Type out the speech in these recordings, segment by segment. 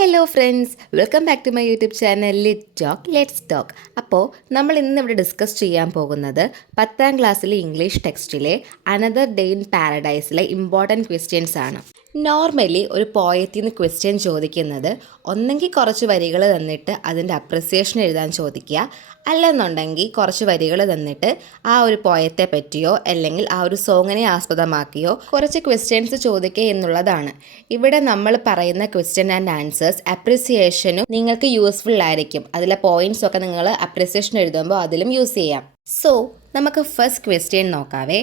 Hello friends, welcome back to my YouTube channel let's talk. അപ്പോൾ നമ്മൾ ഇന്ന് ഇവിടെ ഡിസ്കസ് ചെയ്യാൻ പോകുന്നത് 10ാം ക്ലാസ്സിലെ ഇംഗ്ലീഷ് ടെക്സ്റ്റിലെ അനദർ ഡേ ഇൻ പാരഡൈസിലെ ഇമ്പോർട്ടൻറ്റ് ക്വസ്റ്റ്യൻസ് ആണ്. നോർമലി ഒരു പോയത്തിൽ നിന്ന് ക്വസ്റ്റ്യൻ ചോദിക്കുന്നത് ഒന്നെങ്കിൽ കുറച്ച് വരികൾ തന്നിട്ട് അതിൻ്റെ അപ്രിസിയേഷൻ എഴുതാൻ ചോദിക്കുക, അല്ലെന്നുണ്ടെങ്കിൽ കുറച്ച് വരികൾ തന്നിട്ട് ആ ഒരു പോയത്തെ പറ്റിയോ അല്ലെങ്കിൽ ആ ഒരു സോങ്ങിനെ ആസ്പദമാക്കിയോ കുറച്ച് ക്വസ്റ്റ്യൻസ് ചോദിക്കുക എന്നുള്ളതാണ്. ഇവിടെ നമ്മൾ പറയുന്ന ക്വസ്റ്റ്യൻ ആൻഡ് ആൻസേഴ്സ് അപ്രിസിയേഷനും നിങ്ങൾക്ക് യൂസ്ഫുൾ ആയിരിക്കും. അതിലെ പോയിന്റ്സ് ഒക്കെ നിങ്ങൾ അപ്രിസിയേഷൻ എഴുതുമ്പോൾ അതിലും യൂസ് ചെയ്യാം. സോ നമുക്ക് ഫസ്റ്റ് ക്വസ്റ്റ്യൻ നോക്കാവേ.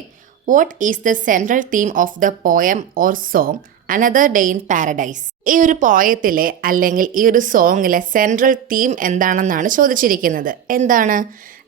What is the central theme of the poem or song another day in paradise? ഈ ഒരു പോയത്തിലെ അല്ലെങ്കിൽ ഈ ഒരു സോങ്ങിലെ സെൻട്രൽ തീം എന്താണെന്നാണ് ചോദിച്ചിരിക്കുന്നത്. എന്താണ്?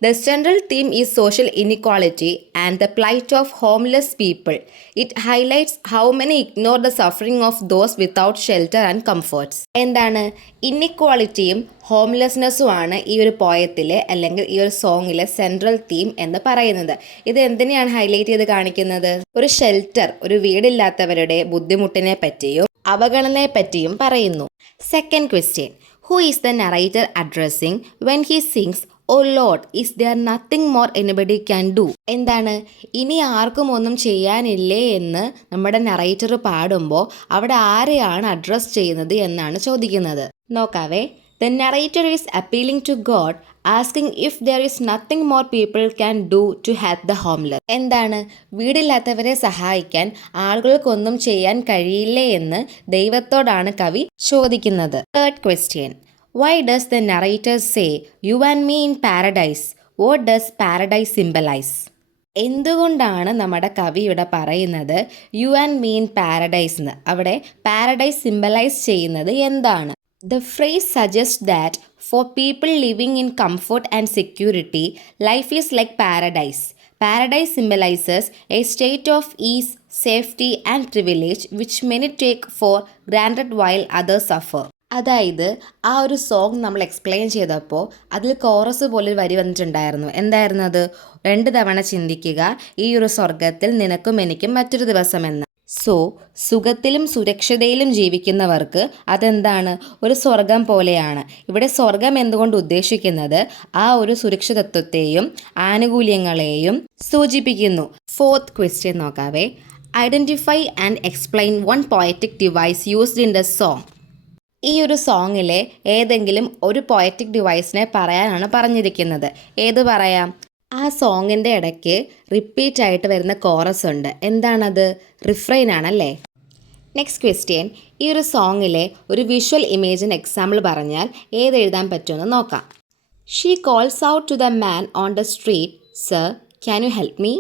The central theme is social inequality and the plight of homeless people. It highlights how many ignore the suffering of those without shelter and comforts. എന്താണ്? ഇന്നിക്വാളിറ്റിയും ഹോംലെസ്നെസ്സും ആണ് ഈ ഒരു പോയത്തിലെ അല്ലെങ്കിൽ ഈ ഒരു സോങ്ങിലെ സെൻട്രൽ തീം എന്ന് പറയുന്നത്. ഇത് എന്തിനെയാണ് ഹൈലൈറ്റ് ചെയ്ത് കാണിക്കുന്നത്? ഒരു ഷെൽട്ടർ, ഒരു വീടില്ലാത്തവരുടെ ബുദ്ധിമുട്ടിനെ പറ്റിയും അവഗണനയെ പറ്റിയും പറയുന്നു. Second question. Who is the narrator addressing when he sings "Oh Lord, is there nothing more anybody can do"? എന്താണ്? ഇനി ആർക്കും ഒന്നും ചെയ്യാനില്ലേ എന്ന് നമ്മുടെ നറേറ്റർ പാടുമ്പോൾ അവിടെ ആരെയാണ് അഡ്രസ് ചെയ്യുന്നത് എന്നാണ് ചോദിക്കുന്നത്. നോക്കാവേ. The narrator is appealing to God, asking if there is nothing more people can do to help the homeless. എന്താണ്? വീടില്ലാത്തവരെ സഹായിക്കാൻ ആളുകൾക്കൊന്നും ചെയ്യാൻ കഴിയില്ലേ എന്ന് ദൈവത്തോടാണ് കവി ചോദിക്കുന്നത്. Third question. Why does the narrator say "you and me in paradise"? What does paradise symbolize? എന്തുകൊണ്ടാണ് നമ്മുടെ കവി ഇവിടെ പറയുന്നത് "you and me in paradise" എന്ന്? അവിടെ പാരഡൈസ് സിംബലൈസ് ചെയ്യുന്നത് എന്താണ്? The phrase suggests that for people living in comfort and security, life is like paradise. Paradise symbolizes a state of ease, safety and privilege which many take for granted while others suffer. അതായത് ആ ഒരു song നമ്മൾ explain ചെയ്തപ്പോൾ അതിൽ chorus പോലൊരു വരി വന്നിട്ടുണ്ടായിരുന്നു. എന്തായിരുന്നു അത്? 2 തവണ ചിന്തിക്കുക, ഈ ഒരു സ്വർഗത്തിൽ നിനക്കും എനിക്കും മറ്റൊരു ദിവസമെന്ന്. സോ സുഖത്തിലും സുരക്ഷിതയിലും ജീവിക്കുന്നവർക്ക് അതെന്താണ്? ഒരു സ്വർഗം പോലെയാണ്. ഇവിടെ സ്വർഗം എന്തുകൊണ്ട് ഉദ്ദേശിക്കുന്നത് ആ ഒരു സുരക്ഷിതത്വത്തെയും ആനുകൂല്യങ്ങളെയും സൂചിപ്പിക്കുന്നു. ഫോർത്ത് ക്വസ്റ്റ്യൻ നോക്കാവേ. Identify and explain one poetic device used in the song. ഈ ഒരു സോങ്ങിലെ ഏതെങ്കിലും ഒരു പോയറ്റിക് ഡിവൈസിനെ പറയാനാണ് പറഞ്ഞിരിക്കുന്നത്. ഏത് പറയാം? ആ സോങ്ങിൻ്റെ ഇടയ്ക്ക് റിപ്പീറ്റ് ആയിട്ട് വരുന്ന കോറസ് ഉണ്ട്. എന്താണത്? റിഫ്രെയിൻ ആണല്ലേ. Next question. ഈ ഒരു സോങ്ങിലെ ഒരു വിഷ്വൽ ഇമേജിന് എക്സാമ്പിൾ പറഞ്ഞാൽ ഏത് എഴുതാൻ പറ്റുമെന്ന് നോക്കാം. She calls out to the man on the street, "sir, can you help me"?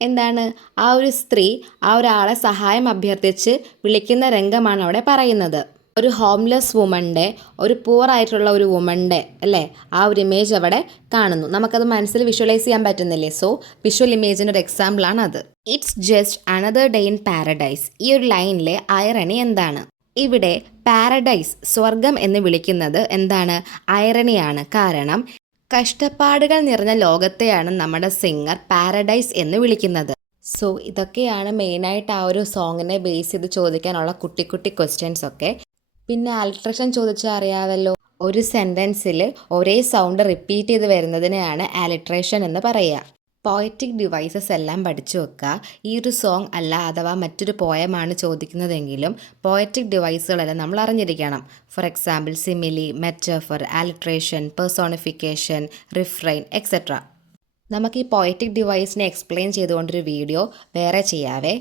എന്താണ്? ആ ഒരു സ്ത്രീ ആ ഒരാളെ സഹായം അഭ്യർത്ഥിച്ച് വിളിക്കുന്ന രംഗമാണ് അവിടെ പറയുന്നത്. ഒരു ഹോംലെസ് വുമൻ്റെ, ഒരു പുവർ ആയിട്ടുള്ള ഒരു വുമൻ്റെ അല്ലേ, ആ ഒരു ഇമേജ് അവിടെ കാണുന്നു. നമുക്കത് മനസ്സിൽ വിഷ്വലൈസ് ചെയ്യാൻ പറ്റുന്നില്ലേ? സോ വിഷ്വൽ ഇമേജിൻ്റെ ഒരു എക്സാമ്പിളാണ് അത്. It's just another day in paradise. ഈ ഒരു ലൈനിലെ ഐറണി എന്താണ്? ഇവിടെ പാരഡൈസ്, സ്വർഗം എന്ന് വിളിക്കുന്നത് എന്താണ്? ഐറണിയാണ്. കാരണം കഷ്ടപ്പാടുകൾ നിറഞ്ഞ ലോകത്തെയാണ് നമ്മുടെ സിംഗർ പാരഡൈസ് എന്ന് വിളിക്കുന്നത്. സോ ഇതൊക്കെയാണ് മെയിനായിട്ട് ആ ഒരു സോങ്ങിനെ ബേസ് ചെയ്ത് ചോദിക്കാനുള്ള കുട്ടി കുട്ടി ക്വസ്റ്റ്യൻസ് ഒക്കെ. പിന്നെ ആലിട്രേഷൻ ചോദിച്ചാൽ അറിയാമല്ലോ, ഒരു സെൻറ്റൻസിൽ ഒരേ സൗണ്ട് റിപ്പീറ്റ് ചെയ്ത് വരുന്നതിനെയാണ് ആലിട്രേഷൻ എന്ന് പറയുക. പോയറ്റിക് ഡിവൈസസ് എല്ലാം പഠിച്ചു വെക്കുക. ഈ ഒരു സോങ് അല്ല അഥവാ മറ്റൊരു പോയമാണ് ചോദിക്കുന്നതെങ്കിലും പോയറ്റിക് ഡിവൈസുകളെല്ലാം നമ്മൾ അറിഞ്ഞിരിക്കണം. For example simile, metaphor, alliteration, personification, refrain etcetera. നമുക്ക് ഈ പോയറ്റിക് ഡിവൈസിനെ എക്സ്പ്ലെയിൻ ചെയ്തുകൊണ്ടൊരു വീഡിയോ വേറെ ചെയ്യാവേ.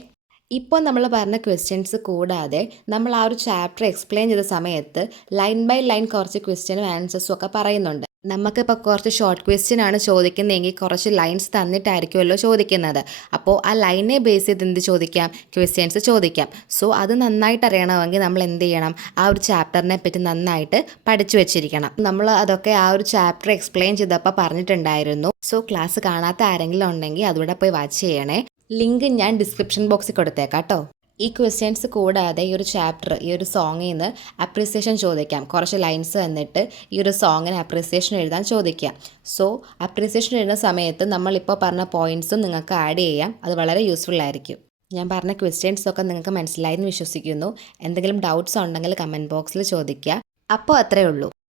ഇപ്പോൾ നമ്മൾ പറഞ്ഞ ക്വസ്റ്റ്യൻസ് കൂടാതെ നമ്മൾ ആ ഒരു ചാപ്റ്റർ എക്സ്പ്ലെയിൻ ചെയ്ത സമയത്ത് ലൈൻ ബൈ ലൈൻ കുറച്ച് ക്വസ്റ്റ്യനും ആൻസേഴ്സും ഒക്കെ പറയുന്നുണ്ട്. നമുക്കിപ്പോൾ കുറച്ച് ഷോർട്ട് ക്വസ്റ്റ്യൻ ആണ് ചോദിക്കുന്നതെങ്കിൽ കുറച്ച് ലൈൻസ് തന്നിട്ടായിരിക്കുമല്ലോ ചോദിക്കുന്നത്. അപ്പോൾ ആ ലൈനെ ബേസ് ചെയ്ത് എന്ത് ചോദിക്കാം? ക്വസ്റ്റ്യൻസ് ചോദിക്കാം. സോ അത് നന്നായിട്ട് അറിയണമെങ്കിൽ നമ്മൾ എന്ത് ചെയ്യണം? ആ ഒരു ചാപ്റ്ററിനെ പറ്റി നന്നായിട്ട് പഠിച്ചു വെച്ചിരിക്കണം. നമ്മൾ അതൊക്കെ ആ ഒരു ചാപ്റ്റർ എക്സ്പ്ലെയിൻ ചെയ്തപ്പോൾ പറഞ്ഞിട്ടുണ്ടായിരുന്നു. സോ ക്ലാസ് കാണാത്ത ആരെങ്കിലും ഉണ്ടെങ്കിൽ അതുകൂടെ പോയി വാച്ച് ചെയ്യണേ. ലിങ്ക് ഞാൻ ഡിസ്ക്രിപ്ഷൻ ബോക്സിൽ കൊടുത്തേക്കാം കേട്ടോ. ഈ ക്വസ്റ്റ്യൻസ് കൂടാതെ ഈ ഒരു ചാപ്റ്റർ, ഈ ഒരു സോങ്ങിൽ നിന്ന് അപ്രിസിയേഷൻ ചോദിക്കാം. കുറച്ച് ലൈൻസ് തന്നിട്ട് ഈ ഒരു സോങ്ങിന് അപ്രിസിയേഷൻ എഴുതാൻ ചോദിക്കാം. സോ അപ്രിസിയേഷൻ എഴുതുന്ന സമയത്ത് നമ്മളിപ്പോൾ പറഞ്ഞ പോയിൻറ്റ്സും നിങ്ങൾക്ക് ആഡ് ചെയ്യാം. അത് വളരെ യൂസ്ഫുൾ ആയിരിക്കും. ഞാൻ പറഞ്ഞ ക്വസ്റ്റ്യൻസൊക്കെ നിങ്ങൾക്ക് മനസ്സിലായി എന്ന് വിശ്വസിക്കുന്നു. എന്തെങ്കിലും ഡൗട്ട്സ് ഉണ്ടെങ്കിൽ കമൻറ്റ് ബോക്സിൽ ചോദിക്കുക. അപ്പോൾ അത്രയേ ഉള്ളൂ.